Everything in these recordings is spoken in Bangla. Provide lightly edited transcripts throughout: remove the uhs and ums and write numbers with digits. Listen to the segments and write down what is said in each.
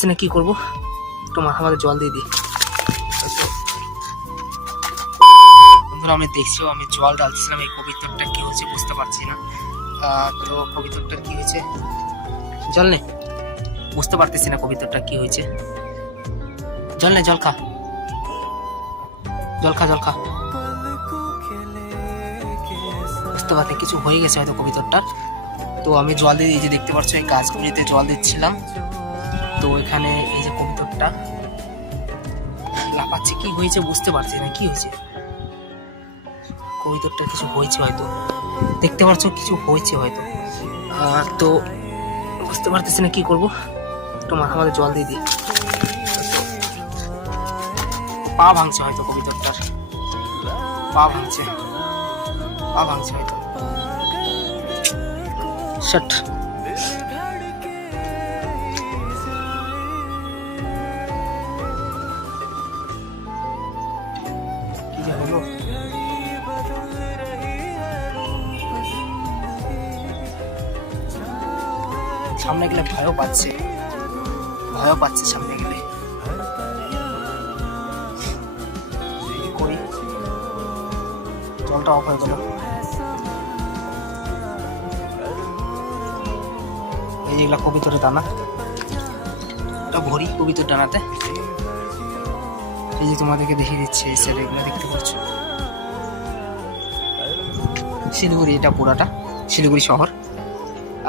পারতেছি না কি করবো, একটু মাথা মাথা জল দিয়ে দিই। বন্ধুরা আমি দেখছিও, আমি জল ঢালতেছিলাম, এই কবিতরটা কি হয়েছে বুঝতে পারছি না। তো কবিতরটা কি হয়েছে, জল নে, বুঝতে পারতেছি না কবিতরটা কি হয়েছে। জল নে, জল খা, জল খা, জল খা। বুঝতে পারতে কিছু হয়ে গেছে হয়তো কবিতরটার। তো আমি জল দিয়ে, এই যে দেখতে পাচ্ছ এই গাছগুলিতে জল দিচ্ছিলাম। তো এখানে এই যে কবুতরটা লাফাচ্ছে, কি হয়েছে বুঝতে পারছি না কি হয়েছে। কবুতরটা কিছু হয়েছে হয়তো, দেখতে পাচ্ছ কিছু হয়েছে হয়তো। তো বুঝতে পারতেছি না কি করবো, একটু মাথা মাথা জল দিয়ে দিই। পা ভাঙছে হয়তো কবুতরটার, পা ভাঙছে, পা ভাঙছে হয়তো। শট। কি যে হলো, সামনে গেলে ভয়ও পাচ্ছে, ভয়ও পাচ্ছে সামনে গেলে। করি, জলটা অফ হয়ে গেল। এই যেগুলা কবিতরের দানা, এটা ভরি কবিতর দানাতে। এই যে তোমাদেরকে দেখিয়ে দিচ্ছে এই সাইড, এগুলো দেখতে পাচ্ছ শিলিগুড়ি, এটা পুরাটা শিলিগুড়ি শহর।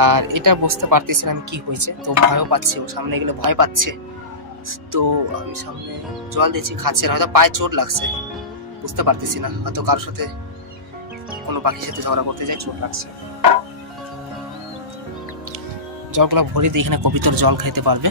আর এটা বুঝতে পারতেছিলাম কি হয়েছে, তো ভয়ও পাচ্ছে, ও সামনে গেলে ভয় পাচ্ছে। তো আমি সামনে জল দিয়েছি, খাচ্ছে না, হয়তো পায়ে চোট লাগছে, বুঝতে পারতেছি না, হয়তো কারোর সাথে কোনো পাখির সাথে ঝগড়া করতে যাই, চোট লাগছে। জলগুলো ভরে দিয়ে এখানে কবিতর জল খেতে পারবে।